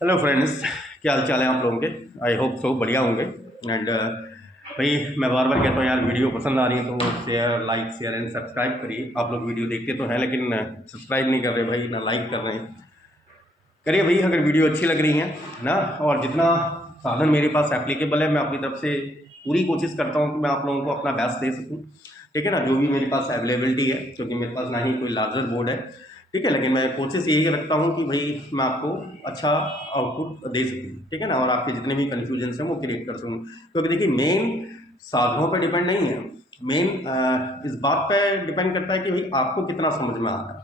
Hello friends, क्या हाल चाल है आप लोगों के। आई होप सो बढ़िया होंगे। एंड भाई मैं बार बार कहता हूँ यार, वीडियो पसंद आ रही है तो share like share and subscribe करिए। आप लोग वीडियो देखते तो हैं लेकिन सब्सक्राइब नहीं कर रहे भाई, ना लाइक कर रहे हैं। करिए भाई अगर वीडियो अच्छी लग रही है ना। और जितना साधन मेरे पास एप्लीकेबल है मैं अपनी तरफ से पूरी कोशिश करता हूँ कि मैं आप लोगों को अपना बेस्ट दे सकूँ। ठीक है ना, जो भी मेरे पास अवेलेबिलिटी है, क्योंकि मेरे पास ना ही कोई लार्जर बोर्ड है। ठीक है, लेकिन मैं कोशिश यही रखता हूँ कि भाई मैं आपको अच्छा आउटपुट दे सकूँ। ठीक है ना, और आपके जितने भी कन्फ्यूजन हैं वो क्रिएट कर सकूँ। क्योंकि देखिए मेन साधनों पर डिपेंड नहीं है, मेन इस बात पर डिपेंड करता है कि भाई आपको कितना समझ में आ रहा है।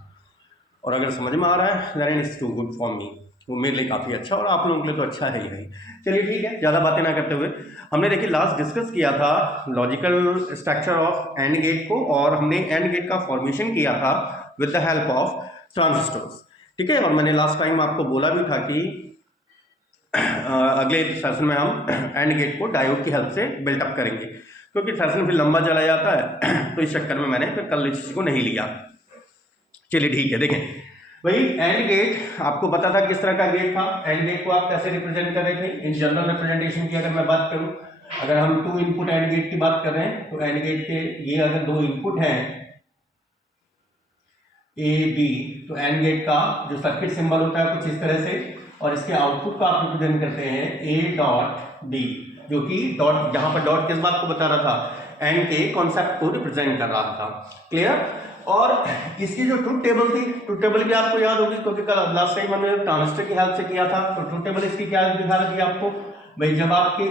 और अगर समझ में आ रहा है then it's too good for me, वो मेरे लिए काफ़ी अच्छा और आप लोगों के लिए तो अच्छा है ही भाई। चलिए ठीक है, ज़्यादा बातें ना करते हुए हमने देखिए लास्ट डिस्कस किया था logical structure of and gate को, और हमने एंड गेट का फॉर्मेशन किया था with the help of transistors. ठीक है, और मैंने लास्ट टाइम आपको बोला भी था कि अगले सेशन में हम एंड गेट को डायोड की हेल्प से बिल्टअप करेंगे, क्योंकि सेशन फिर लंबा चला जाता है तो इस चक्कर में मैंने फिर कल इस चीज़ को नहीं लिया। चलिए ठीक है, देखें भाई एंड गेट आपको पता था किस तरह का गेट था। एंड गेट को आप कैसे रिप्रेजेंट कर रहे थे इन जनरल रिप्रेजेंटेशन की अगर मैं बात करूं, अगर हम टू इनपुट एंड गेट की बात कर रहे हैं तो एंड गेट के ये अगर दो इनपुट हैं ए बी, तो एंड गेट का जो सर्किट सिंबल होता है कुछ इस तरह से, और इसके आउटपुट का आप रिप्रेजेंट करते हैं ए डॉट डी, जो कि डॉट, जहां पर डॉट किस बात को बता रहा था, एंड के कॉन्सेप्ट को रिप्रेजेंट कर रहा था। क्लियर। और इसकी जो ट्रुथ टेबल थी, ट्रुथ टेबल भी आपको याद होगी क्योंकि कल लास्ट टाइम हमने ट्रांजिस्टर की हेल्प से किया था। तो ट्रुथ टेबल इसकी क्या दिखा रही थी आपको भाई, जब आपके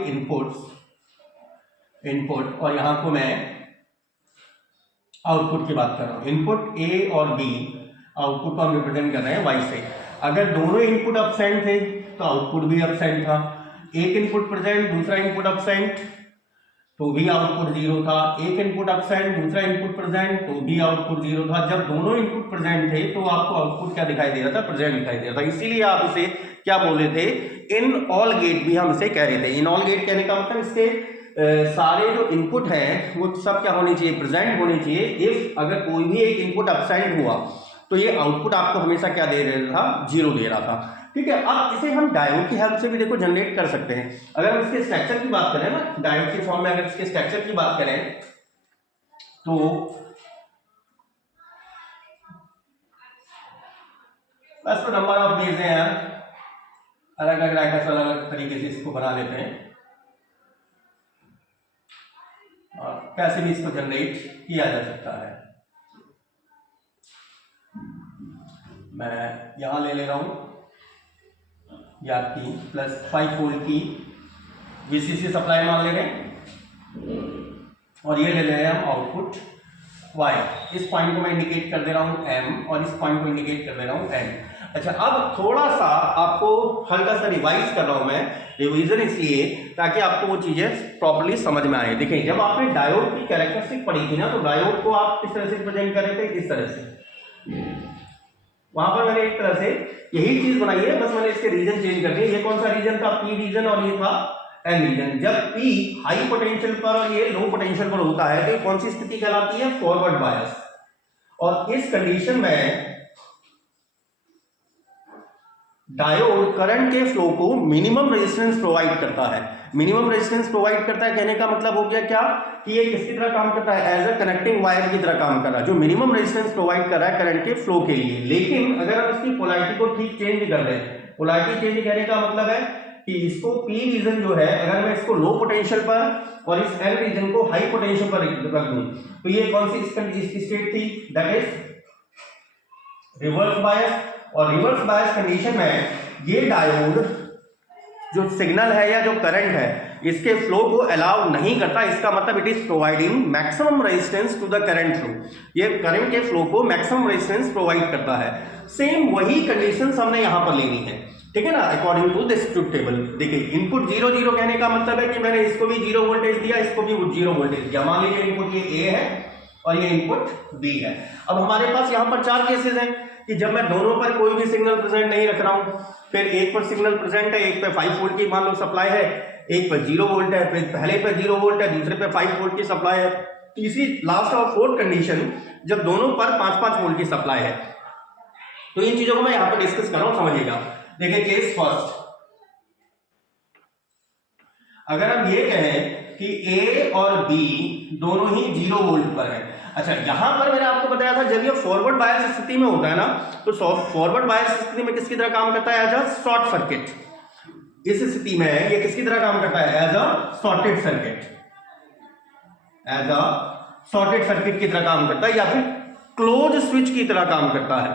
इनपुट और यहां को मैं आउटपुट की बात कर रहा हूं, इनपुट ए और बी, आउटपुट को हम रिप्रेजेंट कर रहे हैं वाई से। अगर दोनों इनपुट अब्सेंट थे तो आउटपुट भी अब्सेंट था। एक इनपुट प्रेजेंट दूसरा इनपुट अब्सेंट तो भी आउटपुट जीरो था। एक इनपुट अब्सेंट दूसरा इनपुट प्रेजेंट तो भी आउटपुट जीरो था। जब दोनों इनपुट प्रेजेंट थे तो आपको आउटपुट क्या दिखाई दे रहा था, प्रेजेंट दिखाई दे रहा था। इसीलिए आप इसे क्या बोल रहे थे, इन ऑल गेट भी हम इसे कह रहे थे। इन ऑल गेट कहने का मतलब इसके सारे जो इनपुट हैं वो सब क्या होनी चाहिए, प्रेजेंट होनी चाहिए। इफ अगर कोई भी एक इनपुट अब्सेंट हुआ तो ये आउटपुट आपको हमेशा क्या दे रहा था, जीरो दे रहा था। ठीक है, अब इसे हम डायोड की हेल्प से भी देखो जनरेट कर सकते हैं। अगर हम इसके स्ट्रक्चर की बात करें ना, डायोड के फॉर्म में अगर इसके स्ट्रक्चर की बात करें तो बस तो नंबर ऑफ वेज हैं यार, अलग अलग रैकर्स अलग अलग तरीके से इसको बना लेते हैं और कैसे भी इसको जनरेट किया जा सकता है। मैं यहां ले रहा हूं या की प्लस 5 वोल्ट की वीसीसी सप्लाई मान ले रहे हैं और ये ले रहे हैं हम आउटपुट y। इस पॉइंट को मैं इंडिकेट कर दे रहा हूं m और इस पॉइंट को इंडिकेट कर दे रहा हूं n। अच्छा, अब थोड़ा सा आपको हल्का सा रिवाइज कर रहा हूं मैं, रिवीजन इसलिए ताकि आपको वो चीजें प्रॉपर्ली समझ में आए। देखिए जब आपने डायोड की कैरेक्टरिस्टिक पढ़ी थी ना, तो डायोड को आप किस तरह से रिप्रेजेंट कर रहे थे, इस तरह से। वहां पर मैंने एक तरह से यही चीज बनाई है, बस मैंने इसके रीजन चेंज कर दिए। ये कौन सा रीजन था, पी रीजन, और ये था एन रीजन। जब पी हाई पोटेंशियल पर और ये लो पोटेंशियल पर होता है तो कौन सी स्थिति कहलाती है, फॉरवर्ड बायस। और इस कंडीशन में डायोड करंट के फ्लो को मिनिमम रेजिस्टेंस प्रोवाइड करता है। मिनिमम रेजिस्टेंस प्रोवाइड करता है कहने का मतलब हो गया क्या, कि ये किसकी तरह काम करता है, एज अ कनेक्टिंग वायर की तरह काम कर रहा है, जो मिनिमम रेजिस्टेंस प्रोवाइड कर रहा है करंट के फ्लो के लिए। लेकिन अगर हम इसकी पोलैरिटी को ठीक चेंज कर दें, पोलैरिटी चेंज कहने का मतलब है कि इसको पी रीजन जो है, अगर मैं इसको लो पोटेंशियल पर और इस एन रीजन को हाई पोटेंशियल पर रख दूं तो ये कौन सी स्टेट थी, दैट इज रिवर्स बायस। और रिवर्स बायस कंडीशन में ये डायोड जो सिग्नल है या जो करंट है इसके फ्लो को अलाउ नहीं करता। इसका मतलब it is providing maximum resistance to the current flow. ये करंट के फ्लो को मैक्सिमम रेजिस्टेंस प्रोवाइड करता है। सेम वही कंडीशंस हमने यहां पर लेनी है, ठीक है ना, according to this truth table. देखिए इनपुट 0 0 कहने का मतलब है कि मैंने इसको भी 0 वोल्टेज दिया, इसको भी 0 वोल्टेज दिया। मान लीजिए इनपुट ये ए है और ये इनपुट बी है। अब हमारे पास यहां पर 4 केसेस हैं कि जब मैं दोनों पर कोई भी सिग्नल प्रेजेंट नहीं रख रहा हूं, फिर एक पर सिग्नल प्रेजेंट है, एक पे 5 वोल्ट की मान लो सप्लाई है, एक पर 0 वोल्ट है, फिर पहले पे 0 वोल्ट है, दूसरे पे 5 वोल्ट की सप्लाई है। तीसरी लास्ट और फोर्थ कंडीशन जब दोनों पर 5-5 वोल्ट की सप्लाई है। तो इन चीजों को मैं यहां पर डिस्कस कर रहा हूं, समझिएगा। देखिए केस फर्स्ट, अगर हम ये कहें कि ए और बी दोनों ही 0 वोल्ट पर है। अच्छा, यहां पर मैंने आपको बताया था जब ये फॉरवर्ड बायस स्थिति में होता है ना, तो फॉरवर्ड बायस स्थिति में किसकी तरह काम करता है? As a short circuit. इस स्थिति में ये किसकी तरह काम करता है? As a shorted circuit, as a shorted circuit की तरह काम करता है, या फिर क्लोज स्विच की तरह काम करता है।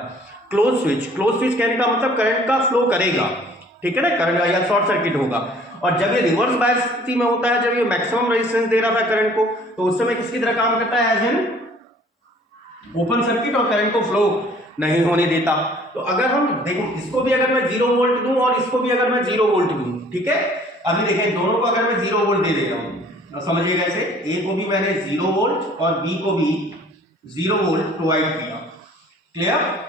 क्लोज स्विच कहने का मतलब करंट का फ्लो करेगा, ठीक है ना, करंट या शॉर्ट सर्किट होगा। और जब ये रिवर्स बायस स्थिति में होता है, जब ये मैक्सिमम रेजिस्टेंस दे रहा था करंट को, तो उस समय किसकी तरह काम करता है? एज एन ओपन सर्किट, और करंट को फ्लो नहीं होने देता। तो अगर हम देखो, इसको भी अगर मैं 0 वोल्ट दूं और इसको भी अगर मैं 0 वोल्ट दूं, ठीक है, अभी देखें दोनों को अगर मैं 0 वोल्ट दे दे रहा हूं, समझिएगा ऐसे, ए को भी मैंने 0 वोल्ट और बी को भी 0 वोल्ट प्रोवाइड किया। क्लियर?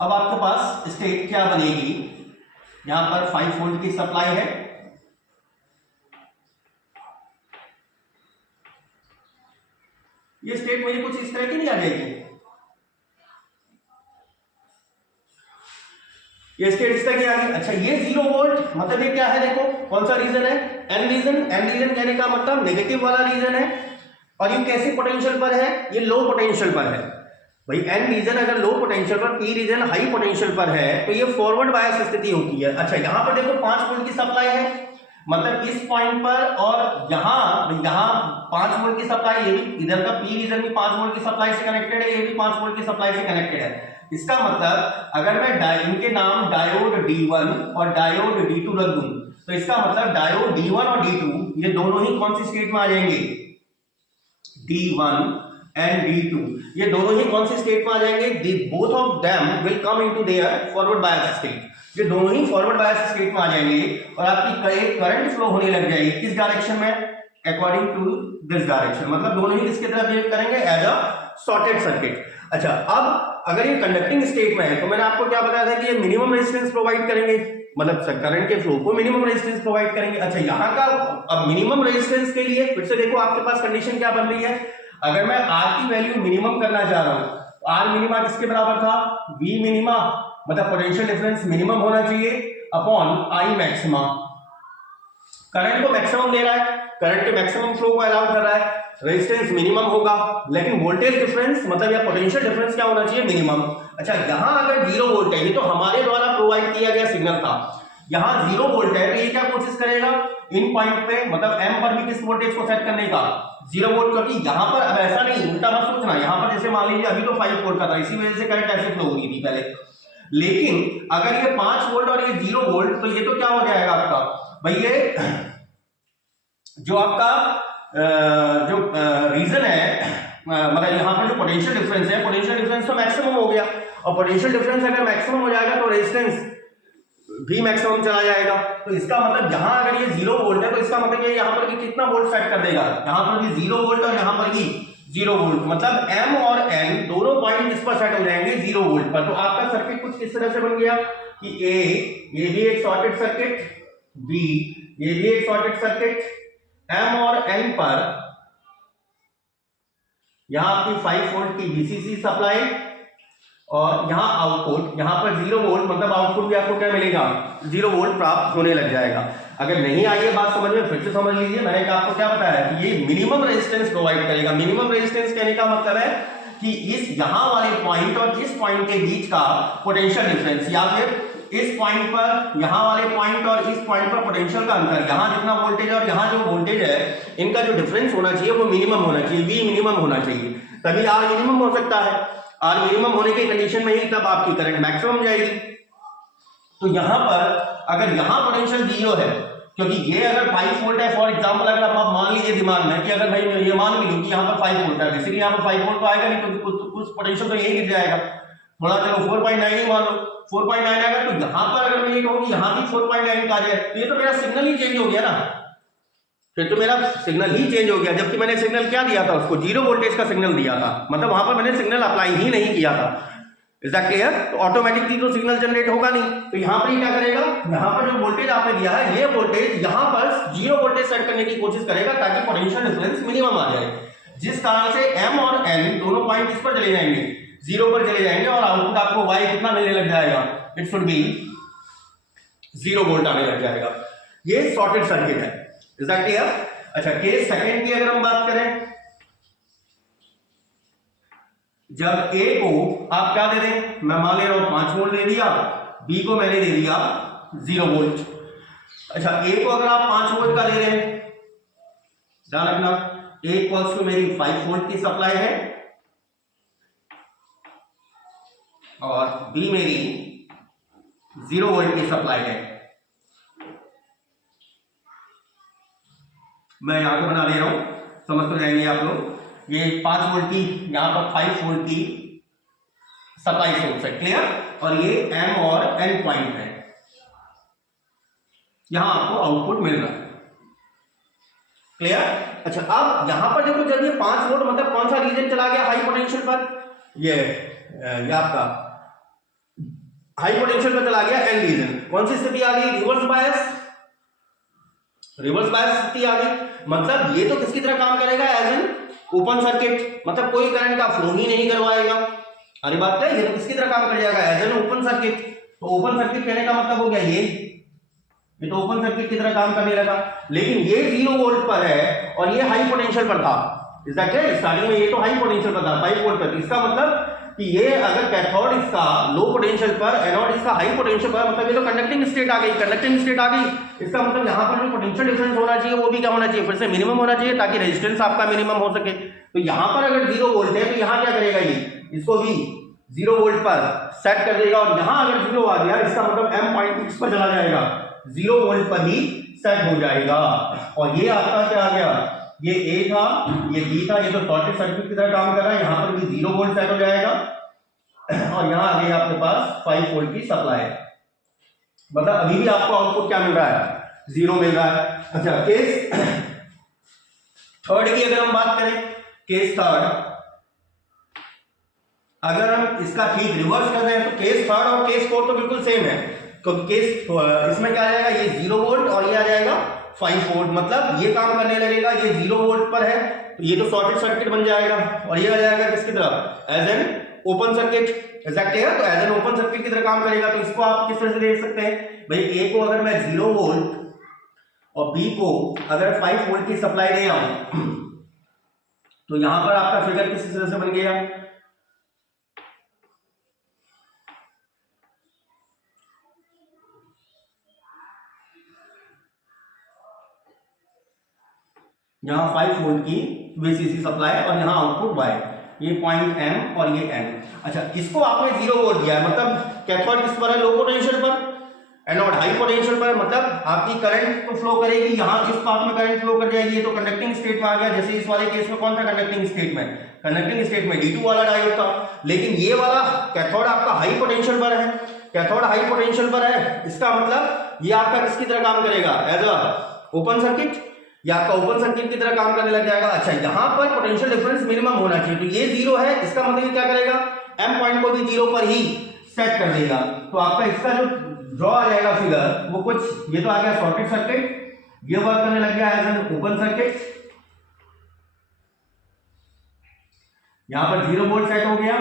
अब आपके पास स्टेट क्या बनेगी? यहां पर 5 वोल्ट की सप्लाई है, ये स्टेट मेरी कुछ इस तरह की नहीं आ जाएगी? ये स्टेट इस तरह की आ गई। अच्छा, ये 0 वोल्ट मतलब ये क्या है? देखो कौन सा रीजन है? N region. एन रीजन कहने का मतलब नेगेटिव वाला रीजन है, और ये कैसे पोटेंशियल पर है? ये लो पोटेंशियल पर है। भाई एन रीजन अगर लो पोटेंशियल पर, पी रीजन हाई पोटेंशियल पर है, तो ये फॉरवर्ड बायस स्थिति होती है। अच्छा, यहां पर देखो 5 वोल्ट की सप्लाई है, मतलब इस पॉइंट पर, और यहां 5 वोल्ट की सप्लाई, ये भी इधर का पी रीजन भी 5 वोल्ट की सप्लाई से कनेक्टेड है, ये भी 5 वोल्ट की सप्लाई से कनेक्टेड है। इसका मतलब अगर मैं इनके नाम डायोड D1 और डायोड D2 रख दूं, तो इसका मतलब डायोड D1 और D2 ये दोनों ही कौन सी स्टेट में आ जाएंगे? D1 एंड D2 ये दोनों ही कौन सी स्टेट में आ जाएंगे? Both of them will come into their forward bias state. ये दोनों ही फॉरवर्ड बायस स्टेट में आ जाएंगे, और आपकी करंट फ्लो होने लग जाएगी किस डायरेक्शन में? According to this direction. मतलब दोनों ही किसकी तरह बिहेव करेंगे? As a shorted circuit. अच्छा, अब अगर ये कंडक्टिंग स्टेट में है, तो मैंने आपको क्या बताया था कि ये मिनिमम रेजिस्टेंस प्रोवाइड करेंगे, मतलब करंट के फ्लो को मिनिमम रेजिस्टेंस प्रोवाइड करेंगे। अच्छा, यहाँ का अब मिनिमम रेजिस्टेंस के लिए फिर से देखो आपके पास कंडीशन क्या बन रही है। अगर मैं आर की वैल्यू मिनिमम करना चाह रहा हूं, तो आर मिनिमा किसके बराबर था? वी मिनिमा, मतलब पोटेंशियल डिफरेंस मिनिमम होना चाहिए अपॉन आई मैक्सिमा। करंट को मैक्सिमम दे रहा है, करंट के मैक्सिमम फ्लो को अलाउ कर रहा है, रेजिस्टेंस मिनिमम होगा, लेकिन वोल्टेज डिफरेंस मतलब या पोटेंशियल डिफरेंस क्या होना चाहिए? मिनिमम। अच्छा, यहां अगर 0 वोल्ट है, ये तो हमारे द्वारा प्रोवाइड किया गया सिग्नल था, यहां 0 वोल्ट है, तो ये क्या कोशिश करेगा? इन पॉइंट पे, मतलब एम पर भी किस वोल्टेज को सेट करने का? 0 वोल्ट। क्योंकि यहां पर अब ऐसा नहीं, उल्टा मत सोचना, यहां पर जैसे मान लीजिए अभी तो 5 वोल्ट का था, इसी वजह से करंट ऐसे फ्लो हो रही थी पहले, लेकिन अगर ये 5 वोल्ट और ये 0 वोल्ट, तो ये तो क्या हो जाएगा आपका? भाई ये जो आपका जो रीजन है, मतलब यहाँ पर जो पोटेंशियल डिफरेंस है, पोटेंशियल डिफरेंस तो मैक्सिमम हो गया, और पोटेंशियल डिफरेंस अगर मैक्सिमम हो जाएगा तो रेजिस्टेंस भी मैक्सिमम चला जाएगा। तो इसका मतलब यहाँ अगर ये 0 वोल्ट है, तो इसका मतलब ये यहाँ पर भी कितना वोल्ट सेट कर देगा? यहाँ पर भी 0 वोल्ट और यहाँ पर भी 0 वोल्ट, मतलब M और N दोनों पॉइंट इस पर सेट हो जाएंगे 0 वोल्ट पर। तो आपका सर्किट कुछ इस तरह से बन गया कि A ये भी एक शॉर्टेड सर्किट, B ये भी एक शॉर्टेड सर्किट, M और N पर यहां आपकी 5 वोल्ट की VCC सप्लाई, और यहां आउटपुट, यहां पर 0 वोल्ट, मतलब आउटपुट भी आपको क्या मिलेगा? 0 वोल्ट प्राप्त होने लग जाएगा। अगर नहीं आई है बात समझ में, फिर से समझ लीजिए, मैंने आपको क्या बताया कि ये मिनिमम रेजिस्टेंस प्रोवाइड करेगा। मिनिमम रेजिस्टेंस कहने का मतलब है कि इस यहां वाले पॉइंट और इस पॉइंट के बीच का पोटेंशियल डिफरेंस, या फिर इस पॉइंट पर, यहां वाले पॉइंट और इस पॉइंट पर पोटेंशियल का अंतर, यहां जितना वोल्टेज है और यहां जो वोल्टेज है, इनका जो डिफरेंस होना चाहिए वो मिनिमम होना चाहिए, वी मिनिमम होना चाहिए, तभी आर मिनिमम हो सकता है। आर मिनिमम होने की कंडीशन में ही तब आपकी करंट मैक्सिमम जाएगी। तो यहां पर अगर यहां पोटेंशियल 0 है, क्योंकि ये अगर 5 वोल्ट है, फॉर एग्जांपल अगर आप मान लीजिए दिमाग में कि अगर भाई ये मान भी लूं कि यहां पर 5 वोल्ट है, बेसिकली यहां पर 5 वोल्ट तो आएगा नहीं, क्योंकि कुछ पोटेंशियल तो यही गिर जाएगा, थोड़ा चलो 4.9 ही मान लो, 4.9 आएगा, तो यहां पर अगर मैं ये कहूं कि यहां भी 4.9 का आ जाए, तो ये तो मेरा सिग्नल ही चेंज हो गया ना, फिर तो मेरा सिग्नल ही चेंज हो गया, जबकि मैंने सिग्नल क्या दिया था उसको? 0 वोल्टेज का सिग्नल दिया था, मतलब वहां पर मैंने सिग्नल अप्लाई ही नहीं किया था। Is that clear? तो ऑटोमेटिकली तो सिग्नल जनरेट होगा नहीं, तो यहां पर क्या करेगा? यहां पर जो वोल्टेज आपने दिया है, ये वोल्टेज यहां पर 0 वोल्टेज सेट करने की कोशिश करेगा, ताकि पोटेंशियल डिफरेंस मिनिमम आ जाए, जिस कारण से M और N दोनों पॉइंट इस पर चले जाएंगे, 0 पर चले जाएंगे, और आउटपुट आपको Y कितना मिलने लग जाएगा? इट शुड बी 0 वोल्ट आने लग जाएगा। ये शॉर्टेड सर्किट है। Is that clear? अच्छा, केस सेकंड की अगर हम बात करें, जब ए को आप क्या दे दें, मैं मान ले रहा हूं 5 वोल्ट दे दिया, बी को मैंने दे दिया 0 वोल्ट। अच्छा, ए को अगर आप 5 वोल्ट का दे रहे हैं, ध्यान रखना ए इक्वल्स टू मेरी 5 वोल्ट की सप्लाई है और बी मेरी 0 वोल्ट की सप्लाई है। मैं यहां पे बना दे रहा हूं, समझ तो जाएंगे आप लोग। ये 5 वोल्ट की, यहां पर 5 वोल्ट की सप्लाई सोर्स है, क्लियर? और ये एम और एन पॉइंट है, यहां आपको आउटपुट मिल रहा है, क्लियर? अच्छा, अब यहां पर देखो, जब ये 5 वोल्ट मतलब कौन सा रीजन चला गया हाई पोटेंशियल पर, ये आपका हाई पोटेंशियल पर चला गया एन रीजन। कौन सी स्थिति आ गई? Reverse bias. रिवर्स बायस स्थिति आ गई, मतलब ये तो किसकी तरह काम करेगा? एज एन ओपन सर्किट, मतलब कोई करंट का फ्लो ही नहीं करवाएगा। अरे बात क्या है, ये तो किसकी तरह काम कर जाएगा? As an open circuit. तो ओपन सर्किट कहने का मतलब हो गया ये तो ओपन सर्किट की तरह काम करने लगा। लेकिन ये 0 वोल्ट पर है और ये हाई पोटेंशियल पर था। Is that clear? स्टार्टिंग में ये तो हाई पोटेंशियल पर था 5 वोल्ट पर। इसका मतलब कि ये अगर कैथोड इसका लो पोटेंशियल पर, एनोड इसका हाई पोटेंशियल पर, मतलब ये तो कंडक्टिंग स्टेट आ गई, कंडक्टिंग स्टेट आ गई। इसका मतलब यहाँ पर जो पोटेंशियल डिफरेंस होना चाहिए वो भी क्या होना चाहिए? फिर से मिनिमम होना चाहिए, ताकि रेजिस्टेंस आपका मिनिमम हो सके। तो यहाँ पर अगर 0 वोल्ट है तो यहाँ क्या करेगा? ये इसको भी 0 वोल्ट पर सेट कर देगा, और यहाँ अगर 0 आ गया इसका मतलब एम पॉइंट किस पर चला जाएगा? 0 वोल्ट पर ही सेट हो जाएगा। और ये आपका क्या आ गया? ये ए था, ये बी था, ये तो शॉर्टेड सर्किट की तरह काम कर रहा है, यहाँ पर भी 0 वोल्ट सेट हो जाएगा। और यहां आ गई आपके पास 5 वोल्ट की सप्लाई, मतलब अभी भी आपको आउटपुट क्या मिल रहा है? 0 मिल रहा है। अच्छा, केस थर्ड की अगर हम बात करें, केस थर्ड अगर हम इसका ठीक रिवर्स कर दें तो केस थर्ड और केस फोर्थ तो बिल्कुल सेम है, क्योंकि केस इसमें क्या आ जाएगा? ये 0 वोल्ट और ये आ जाएगा 5 वोल्ट, मतलब ये काम करने लगेगा, ये 0 वोल्ट पर है तो ये तो शॉर्टेड सर्किट बन जाएगा, और ये आ जाएगा किसकी तरफ? As an open circuit. Is that clear? तो एज एन ओपन सर्किट की तरह काम करेगा। तो इसको आप किस तरह से देख सकते हैं भाई? ए को अगर मैं 0 वोल्ट और बी को अगर 5 वोल्ट की सप्लाई दे रहा हूं तो यहां पर आपका फिगर किस तरह से बन गया? यहां 5 वोल्ट की वीसीसी सप्लाई और यहां आउटपुट वाई, ये पॉइंट एम और ये एन। अच्छा, इसको आपने 0 वोल्ट दिया है, मतलब कैथोड किस पर है? लो पोटेंशियल पर, एनोड हाई पोटेंशियल पर, मतलब आपकी करंट तो फ्लो करेगी, यहां इस पाथ में करंट फ्लो कर जाएगी। ये तो कंडक्टिंग स्टेट में आ गया। जैसे इस वाले केस में कौन था कंडक्टिंग स्टेट में? कंडक्टिंग स्टेट में D2 वाला डायोड था। लेकिन ये वाला कैथोड आपका हाई पोटेंशियल पर है, कैथोड हाई पोटेंशियल पर है, इसका मतलब ये आपका किसकी तरह काम करेगा? एज अ ओपन सर्किट, या आपका ओपन सर्किट की तरह काम करने लग जाएगा। अच्छा, यहां पर पोटेंशियल डिफरेंस मिनिमम होना चाहिए, तो ये 0 है, इसका मतलब ये क्या करेगा? एम पॉइंट को भी 0 पर ही सेट कर देगा। तो आपका इसका जो ड्रॉ आ जाएगा फिगर वो कुछ, ये तो आ गया शॉर्टेड सर्किट, ये वर्क करने लग गया एज एन ओपन सर्किट, यहां पर 0 वोल्ट सेट हो गया,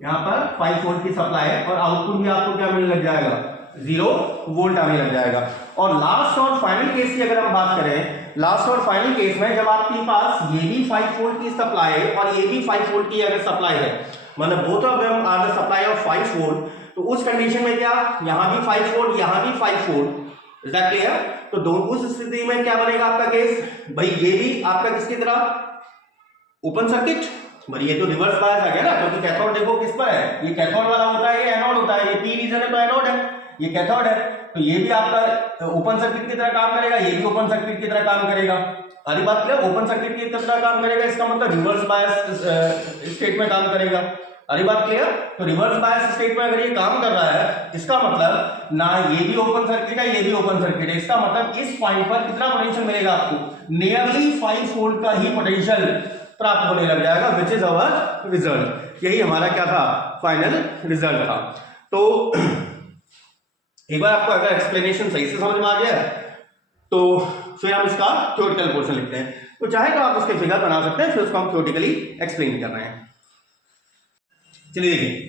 यहां पर 5 वोल्ट की सप्लाई है, और आउटपुट भी आपको क्या मिलने लग जाएगा? 0 वोल्ट आने लग जाएगा। और लास्ट और फाइनल केस की अगर हम बात करें, लास्ट और फाइनल केस में जब आपके पास ये भी 5 वोल्ट की सप्लाई है और ये भी 5 वोल्ट की अगर सप्लाई है, मतलब both of them are the supply of 5 volt, तो उस कंडीशन में क्या? यहां भी 5 वोल्ट, यहां भी 5 वोल्ट। Is that clear? तो दोनों उस स्थिति में क्या बनेगा आपका केस? भाई ये भी आपका किसकी तरह? Open circuit. भाई ये तो रिवर्स बायस आ गया ना, क्योंकि कैथोड देखो किस पर है? ये कैथोड वाला होता है, ये एनोड होता है, ये पी रीजन है तो एनोड है, ये कैथोड है, तो ये भी आपका ओपन सर्किट की तरह काम करेगा, ये भी ओपन सर्किट की तरह काम करेगा। अरे बात क्या? ओपन सर्किट की तरह काम करेगा, इसका मतलब रिवर्स बायस स्टेट में काम करेगा। अरे बात क्लियर? तो रिवर्स बायस स्टेट में अगर ये काम कर रहा है, इसका मतलब ना ये भी ओपन सर्किट है, ये भी ओपन सर्किट है, इसका मतलब इस पॉइंट पर कितना पोटेंशियल मिलेगा आपको? नियरली 5 वोल्ट का ही पोटेंशियल प्राप्त होने लग जाएगा, विच इज अवर रिजल्ट। यही हमारा क्या था? फाइनल रिजल्ट था। तो एक बार आपको अगर एक्सप्लेनेशन सही से समझ में आ गया तो फिर हम इसका थ्योरेटिकल पोर्शन लिखते हैं। तो चाहे तो आप उसके फिगर बना सकते हैं, फिर उसको हम थ्योरेटिकली एक्सप्लेन कर रहे हैं। चलिए देखिए,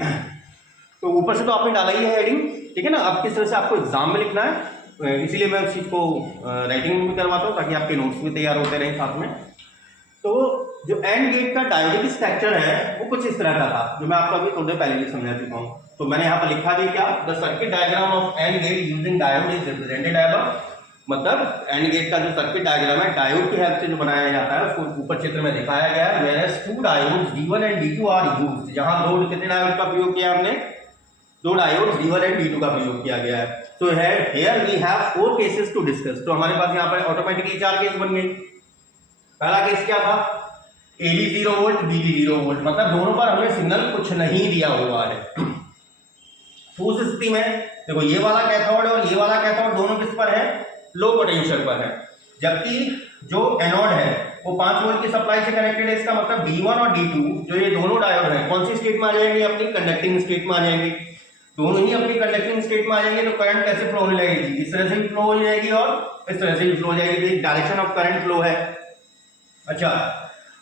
तो ऊपर से तो आपने डाला ही है हेडिंग, ठीक है ना। अब किस तरह से आपको एग्जाम में लिखना है, इसीलिए मैं उस चीज को राइटिंग में भी करवाता हूँ ताकि आपके नोट्स भी तैयार होते रहें साथ में। तो जो एंड गेट का डायोडिक स्ट्रक्चर है वो कुछ इस तरह का था, जो मैं आपको अभी थोड़ी देर पहले भी समझा चुका हूँ। तो मैंने यहाँ पर लिखा भी क्या, the circuit diagram of and gate using diode is represented as, मतलब एंड गेट का जो सर्किट डायग्राम है डायोड की हेल्प से जो बनाया जाता है उसको ऊपर चित्र में दिखाया गया है। Whereas two diodes D1 and D2 are used, जहां दो कितने डायोड का प्रयोग किया हमने, दो डायोड्स D1 एंड D2 का प्रयोग किया गया है। So here we have 4 cases to discuss. तो हमारे पास यहाँ पर ऑटोमेटिकली 4 केस बन गए। पहला केस क्या था, AB 0 वोल्ट BB 0 वोल्ट, मतलब दोनों पर हमें सिग्नल कुछ नहीं दिया हुआ है। तो उस स्थिति में देखो ये वाला कैथोड और ये वाला कैथोड दोनों किस पर है, लो पोटेंशियल पर है, जबकि जो एनोड है वो 5 वोल्ट की सप्लाई से कनेक्टेड है। इसका मतलब D1 और D2 जो ये दोनों डायोड हैं कौन सी स्टेट में आ जाएंगे, अपनी कंडक्टिंग स्टेट में आ जाएंगे। दोनों ही अपनी कंडक्टिंग स्टेट में आ जाएंगे तो करंट कैसे फ्लो होने लगेगी, इस तरह से भी फ्लो हो जाएगी और इस तरह से भी फ्लो हो जाएगी। तो डायरेक्शन ऑफ करंट फ्लो है। अच्छा,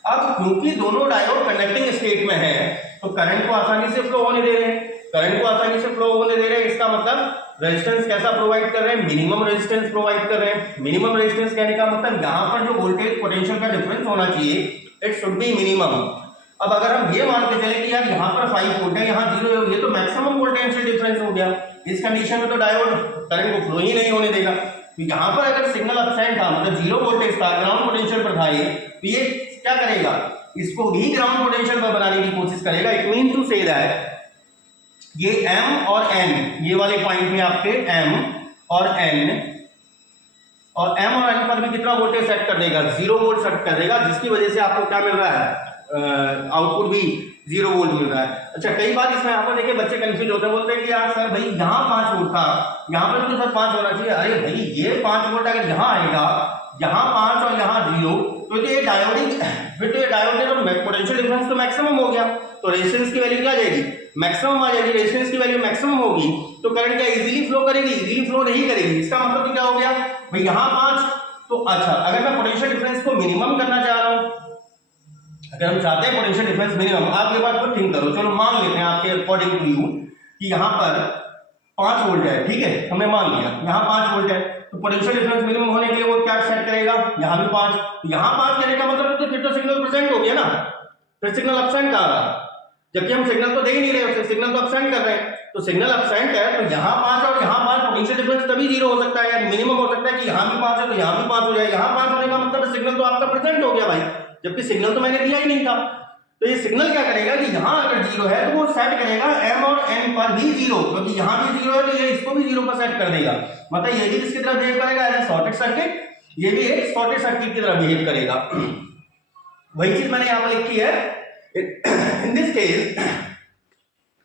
अब क्योंकि दोनों डायोड कंडक्टिंग स्टेट में है तो करंट को आसानी से फ्लो होने दे रहे हैं, करंट को आसानी से फ्लो होने दे रहे हैं। इसका मतलब रेजिस्टेंस कैसा प्रोवाइड कर रहे हैं, मिनिमम रेजिस्टेंस प्रोवाइड कर रहे हैं। मिनिमम रेजिस्टेंस कहने का मतलब यहां पर जो वोल्टेज पोटेंशियल का डिफरेंस होना चाहिए इट शुड बी मिनिमम। अब अगर हम ये मान के चले कि यार यहाँ पर 5 वोल्ट है, यहाँ 0 है, ये तो मैक्सिमम पोटेंशियल डिफरेंस हो गया। इस कंडीशन में तो डायोड करंट को फ्लो ही नहीं होने देगा। तो यहाँ पर अगर सिग्नल अपसाइड था, मतलब 0 वोल्टेज था, ग्राउंड पोटेंशियल पर था ये, तो ये क्या करेगा, इसको भी ग्राउंड पोटेंशियल पर बनाने की कोशिश करेगा। It mean to say that ये M और N, ये वाले पॉइंट में आपके M और N पर भी कितना वोल्टेज सेट कर देगा, 0 वोल्ट सेट कर देगा, जिसकी वजह से आपको क्या मिल रहा है, आउटपुट भी 0 वोल्ट मिल रहा है। अच्छा, कई बार इसमें यहाँ पर देखिए बच्चे कंफ्यूज होते हैं, बोलते हैं कि यार सर भाई यहाँ 5 वोल्ट था, यहाँ पर तो सर 5 होना चाहिए। अरे भाई ये 5 वोल्ट अगर यहाँ आएगा, यहाँ 5 और यहाँ 0, तो ये डायोडिक, फिर तो ये डायोड ने तो पोटेंशियल डिफरेंस तो मैक्सिमम हो गया, तो रेजिस्टेंस की वैल्यू क्या आ जाएगी, मैक्सिमम आ जाएगी। रेजिस्टेंस की वैल्यू मैक्सिमम होगी तो करंट क्या इजीली फ्लो करेगी, इजीली फ्लो नहीं करेगी। इसका मतलब क्या हो गया भाई, यहाँ 5, तो अच्छा अगर मैं पोटेंशियल डिफरेंस को मिनिमम करना चाह रहा हूँ, अगर हम चाहते हैं पोटेंशियल डिफरेंस मिनिमम, आप ये बात को थिंक करो, चलो मान लेते हैं आपके अकॉर्डिंग टू यू कि यहाँ पर 5 वोल्ट है, ठीक है, हमने मान लिया यहाँ 5 वोल्ट है, तो पोटेंशियल डिफरेंस मिनिमम होने के लिए वो क्या सेट करेगा, यहाँ भी 5, यहाँ 5 करने का मतलब तो फिर तो सिग्नल प्रेजेंट हो गया ना, फिर सिग्नल अपसेंट कहाँ रहा, जबकि हम सिग्नल तो दे ही नहीं रहे, सिग्नल तो अपसेंट कर रहे हैं। तो सिग्नल अपसेंट है तो यहाँ 5 और यहाँ 5 पोटेंशियल डिफरेंस तभी 0 हो सकता है, मिनिमम हो सकता है कि यहाँ भी 5 है तो यहाँ भी 5 हो जाए। यहाँ 5 होने का मतलब सिग्नल तो आपका प्रेजेंट हो गया भाई, जबकि सिग्नल तो मैंने दिया ही नहीं था। तो ये सिग्नल क्या करेगा कि यहाँ अगर 0 है तो वो सेट करेगा M और N पर भी 0, क्योंकि यहाँ भी 0 है तो ये इसको भी 0 पर सेट कर देगा। मतलब ये भी किसकी तरह बिहेव करेगा, एज ए शॉर्टेड सर्किट, ये भी एक शॉर्टेड सर्किट की तरह बिहेव करेगा। वही चीज मैंने यहाँ पर लिखी है। In this case,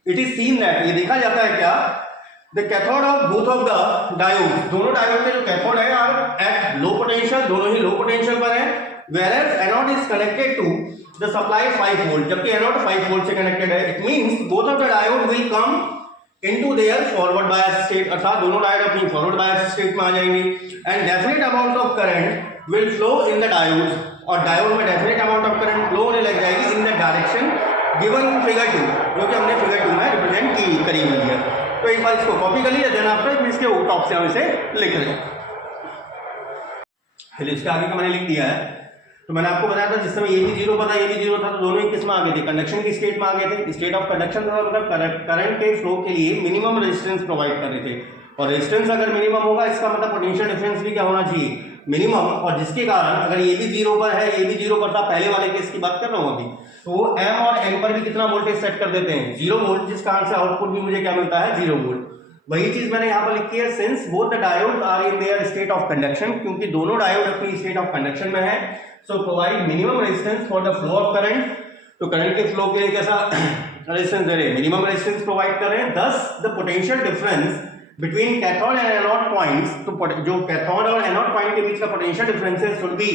it is seen that, ये देखा जाता है क्या, the cathode of both of the diodes, दोनों डायोड में जो कैथोड है are at low potential, दोनों ही low potential पर है, whereas anode is connected to the supply 5 volt, जबकि एनोड 5 वोल्ट से कनेक्टेड है। It means both of the diode will come into their forward bias state, अर्थात दोनों diode अपनी forward bias state में आ जाएंगे, and definite amount of current will flow in the diodes, और diode में definite amount of current flow होने लग जाएगी in the direction given in figure 2, जो कि हमने फिगर 2 में रिप्रेजेंट करी हुई है। तो एक बार इसको कॉपी कर लीजिए, देन आफ्टर इसके टॉप से हम इसे लिख रहे हैं। फिर इसके आगे का मैंने लिख दिया है। तो मैंने आपको बताया था जिस समय ये भी 0 था, ये भी 0 था, तो दोनों ही किस में आ गए थे, कंडक्शन की स्टेट में आ गए थे। स्टेट ऑफ कंडक्शन था मतलब करंट के फ्लो के लिए मिनिमम रेजिस्टेंस प्रोवाइड कर रहे थे, और रेजिस्टेंस अगर मिनिमम होगा इसका मतलब पोटेंशियल डिफरेंस भी क्या होना चाहिए, मिनिमम, और जिसके कारण अगर ये भी 0 पर है, ये भी 0 पर था, पहले वाले केस की बात कर रहा हूं अभी, तो वो M और N पर भी कितना वोल्टेज सेट कर देते हैं, 0 वोल्ट, जिस कारण से आउटपुट भी मुझे क्या मिलता है, 0 वोल्ट। वही चीज मैंने यहाँ पर लिखी है, since both the diode are in their state of conduction, क्योंकि दोनों डायोड अपनी स्टेट ऑफ कंडक्शन में है, so provide minimum resistance for the flow of current. तो करंट के फ्लो के लिए कैसा रेजिस्टेंस दे रहे हैं, मिनिमम रेजिस्टेंस प्रोवाइड कर रहे हैं। Thus the potential difference between cathode and anode points, तो जो कैथोड और एनोड पॉइंट के बीच का potential difference should be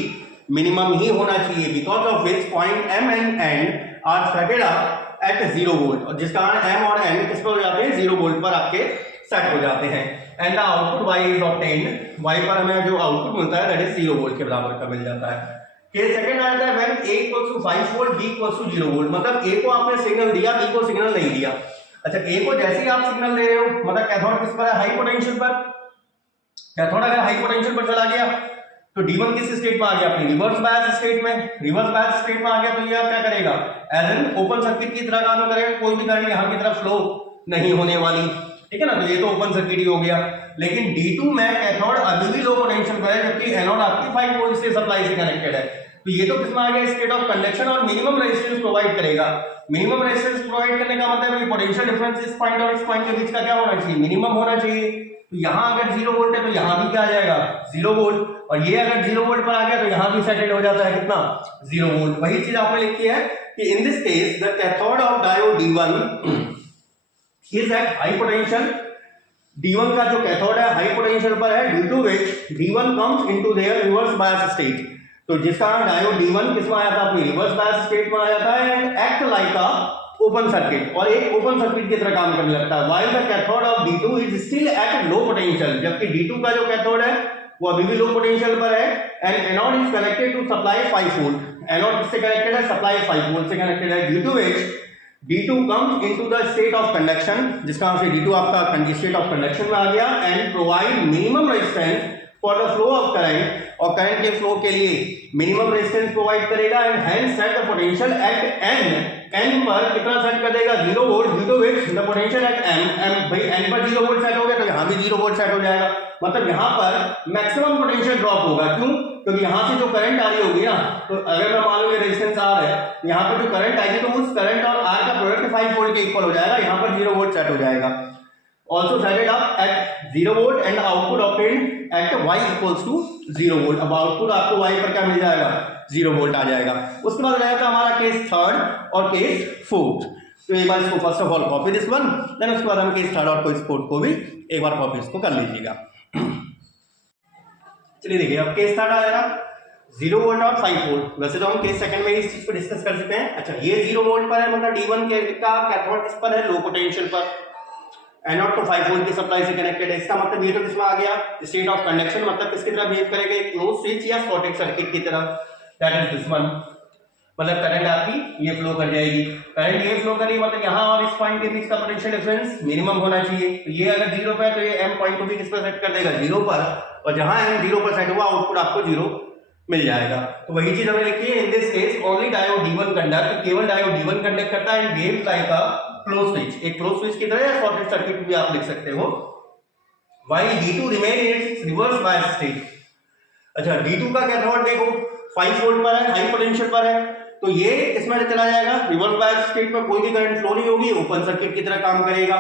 minimum ही होना चाहिए, because of which point M and N are setted up at 0 volt, और जिस कारण M और N किस पर हो जाते हैं, 0 वोल्ट पर आपके सेट हो जाते हैं। And the output Y is obtained, Y पर हमें जो आउटपुट मिलता है दैट इज 0 वोल्ट के बराबर का मिल जाता है। केस सेकंड आता है when A equals to 5 volt, B equals to 0 volt, मतलब A को आपने सिग्नल दिया, B को सिग्नल नहीं दिया। अच्छा, ए को जैसे ही आप सिग्नल दे रहे हो, मतलब कैथोड किस पर है, हाई पोटेंशियल पर। कैथोड अगर हाई पोटेंशियल पर चला गया तो D1 किस स्टेट में आ गया, अपनी रिवर्स बायस स्टेट में। रिवर्स बायस स्टेट में आ गया तो ये क्या करेगा, एज एन ओपन सर्किट की तरह काम करेगा, कोई भी करंट यहां की तरफ फ्लो नहीं होने वाली, ठीक है ना। तो ये तो ओपन सर्किट ही हो गया। लेकिन D2 में कैथोड अभी भी लो पोटेंशियल पर है, जबकि एनोड आपकी 5 वोल्ट से सप्लाई से कनेक्टेड है। तो ये तो किसमें आ गया, स्टेट ऑफ कंडक्शन, और मिनिमम रेजिस्टेंस प्रोवाइड करेगा। मिनिमम रेजिस्टेंस प्रोवाइड करने का मतलब पोटेंशियल डिफरेंस इस पॉइंट और इस पॉइंट के बीच का क्या होना चाहिए, मिनिमम होना चाहिए। तो यहाँ अगर 0 वोल्ट है तो यहाँ भी क्या आ जाएगा, 0 वोल्ट, और ये अगर 0 वोल्ट पर आ गया तो यहाँ भी सेटल हो जाता है कितना, 0 वोल्ट। वही चीज आपने लिखी है कि in this case the cathode of diode D1 is at high potential. D1 का जो कैथोड है हाई पोटेंशियल पर है, due to which D1 comes into their reverse bias state. तो जिसका डायोड D1 किसमें आया था, अपनी रिवर्स बायस स्टेट में आ जाता है, and act like a open circuit, और एक ओपन सर्किट की तरह काम करने लगता है। While the cathode of D2 is still at low potential, जबकि D2 का जो कैथोड है वो अभी भी लो पोटेंशियल पर है, and anode is connected to supply 5 volt. Anode किससे कनेक्टेड है, सप्लाई 5 वोल्ट से कनेक्टेड है, due to which D2 comes into the state of conduction, जिसका से D2 आपका स्टेट ऑफ कंडक्शन में आ गया, and provide minimum resistance for the flow of current, और करंट के फ्लो के लिए मिनिमम रेजिस्टेंस प्रोवाइड करेगा, and hence set the potential at n पर कितना सेट कर देगा, 0 volt, due to which the potential at m भाई n पर 0 वोल्ट सेट हो गया तो यहाँ भी 0 वोल्ट सेट हो जाएगा। मतलब यहाँ पर मैक्सिमम पोटेंशियल ड्रॉप होगा, क्यों, क्योंकि यहाँ से जो करंट आ रही होगी ना, तो अगर मैं मान लो ये रेजिस्टेंस R है, यहाँ पर जो करंट आएगी तो उस करंट और R का प्रोडक्ट 5 वोल्ट के इक्वल हो जाएगा, यहाँ पर 0 वोल्ट सेट हो जाएगा। Also set it up at 0 volt and output obtained at y equals to 0 volt। अब आउटपुट आपको y पर क्या मिल जाएगा, 0 वोल्ट आ जाएगा। उसके बाद रहेगा हमारा केस थर्ड और केस फोर्थ। तो एक बार इसको first of all copy this one, then उसके बाद हम केस थर्ड और केस फोर्थ को भी एक बार कॉपी इसको कर लीजिएगा। चलिए देखिए, अब केस थर्ड आएगा 0 वोल्ट और 5 वोल्ट। वैसे तो हम केस सेकंड में इस चीज को डिस्कस कर चुके हैं। अच्छा, ये 0 वोल्ट पर है, मतलब D1 का कैथोड किस पर है, लो पोटेंशियल पर, एनोड तो 5 वोल्ट की सप्लाई से कनेक्टेड है। इसका मतलब ये तो किसमें आ गया, स्टेट ऑफ कंडक्शन, मतलब किसकी तरह बिहेव करेगा, एक क्लोज स्विच या शॉर्टेड सर्किट की तरह, दैट इज दिस वन। मतलब करंट आपकी ये फ्लो कर जाएगी, करंट ये फ्लो करेगी, मतलब यहाँ और इस पॉइंट के बीच का पोटेंशियल डिफरेंस मिनिमम होना चाहिए। तो ये अगर 0 पर है तो ये m पॉइंट को भी किस पर सेट कर देगा, 0 पर, और जहां m 0 पर सेट हुआ आउटपुट आपको 0 मिल जाएगा। तो वही चीज हमें लिखी है, इन this case only diode D1 conduct, केवल डायोड D1 कंडक्ट करता है, and behaves like a close switch, एक क्लोज स्विच की तरह या शॉर्टेड सर्किट भी आप लिख सकते हो। While D2 remain in its reverse bias state. अच्छा, D2 का कैथोड देखो 5 वोल्ट पर है, हाई पोटेंशियल पर है, तो ये इसमें चला जाएगा रिवर्स बायस स्टेट में, कोई भी करंट फ्लो नहीं होगी, ओपन सर्किट की तरह काम करेगा,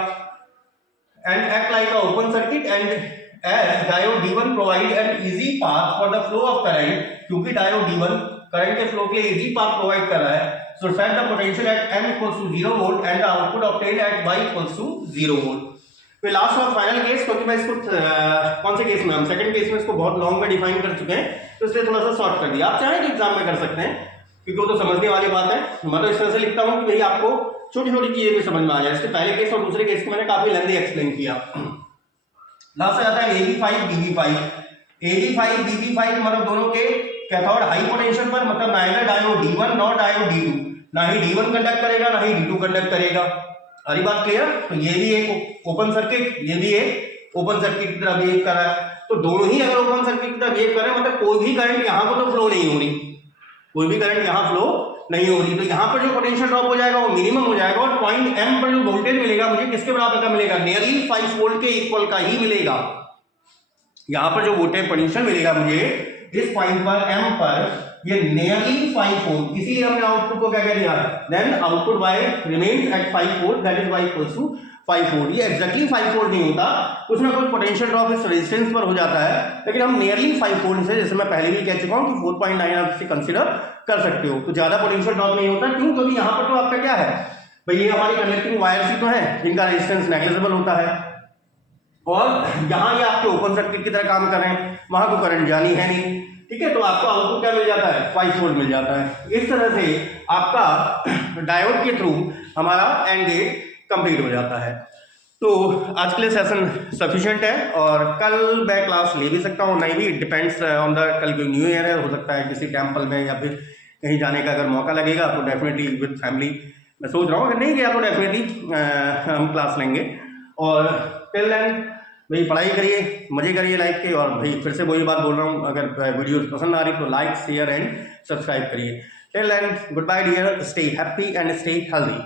and act like a open circuit, and as diode D1 provide an easy path for the flow of current, क्योंकि डायोड D1 करंट के फ्लो के लिए इजी पाथ प्रोवाइड कर रहा है, so set the potential at m equals to 0 volt and the output obtained at y equals to 0 volt। फिर last और final case, क्योंकि मैं इसको कौन से केस में, हम सेकंड केस में इसको बहुत लॉन्ग में डिफाइन कर चुके हैं, तो इसलिए थोड़ा सा शॉर्ट कर दिया। आप चाहें तो एग्जाम में कर सकते हैं, क्योंकि वो तो समझने वाली बात है। मैं तो इस तरह से लिखता हूँ कि भाई आपको छोटी छोटी चीजें भी समझ में आ जाए। इसके पहले केस और दूसरे केस को मैंने काफी लेंथी एक्सप्लेन किया। लास्ट आ जाता है AB5 BB5। AB5 BB5 मतलब दोनों के कैथोड हाई पोटेंशियल पर, मतलब neither diode D1 not diode D2, ना ही D1 कंडक्ट करेगा ना ही D2 कंडक्ट करेगा। अरे बात क्लियर। तो ये भी एक ओपन सर्किट, ये भी एक ओपन सर्किट की तरह बिहेव कर रहा है। तो दोनों ही अगर ओपन सर्किट की तरह बिहेव कर रहे हैं, मतलब कोई भी करंट यहाँ को तो फ्लो नहीं हो रही, कोई भी करंट यहाँ फ्लो नहीं हो रही, तो यहाँ पर जो पोटेंशियल ड्रॉप हो जाएगा वो मिनिमम हो जाएगा, और पॉइंट M पर जो वोल्टेज मिलेगा मुझे किसके बराबर का मिलेगा, नियरली 5 वोल्ट के इक्वल का ही मिलेगा। यहाँ पर जो वोल्टेज पोटेंशियल मिलेगा मुझे इस पॉइंट पर M पर, ये नियरली 5 वोल्ट, इसीलिए हमने आउटपुट को क्या कह दिया, then output y remains at 5 volt, that is y equals to 5 volt. ये एग्जैक्टली 5 वोल्ट नहीं होता, कुछ ना कुछ पोटेंशियल ड्रॉप इस रेजिस्टेंस पर हो जाता है, लेकिन हम नियरली 5 वोल्ट से, जैसे मैं पहले भी कह चुका हूं कि 4.9 आप इसे कंसीडर कर सकते हो। तो ज्यादा पोटेंशियल ड्रॉप नहीं होता, क्यों, क्योंकि यहाँ पर तो आपका क्या है भाई, ये हमारी कंडक्टिंग वायर्स ही तो है जिनका रेजिस्टेंस नेग्लिजिबल होता है, और यहाँ ये आपके ओपन सर्किट की तरह काम कर रहे हैं, वहां को करंट जानी है नहीं, ठीक है। तो आपको आउटपुट क्या मिल जाता है, 5 वोल्ट मिल जाता है। इस तरह से आपका डायोड के थ्रू हमारा एंड गेट कंप्लीट हो जाता है। तो आज के लिए सेशन सफिशिएंट है, और कल मैं क्लास ले भी सकता हूँ, नहीं भी, डिपेंड्स ऑन द, कल कोई न्यू ईयर है, हो सकता है किसी टेम्पल में या फिर कहीं जाने का अगर मौका लगेगा तो डेफिनेटली विद फैमिली मैं सोच रहा हूँ, अगर नहीं गया तो डेफिनेटली हम क्लास लेंगे। और टिल देन भाई पढ़ाई करिए, मजे करिए लाइफ के। और भाई फिर से वही बात बोल रहा हूँ, अगर वीडियोस पसंद आ रही तो लाइक शेयर एंड सब्सक्राइब करिए। Till then goodbye dear, stay happy and stay healthy.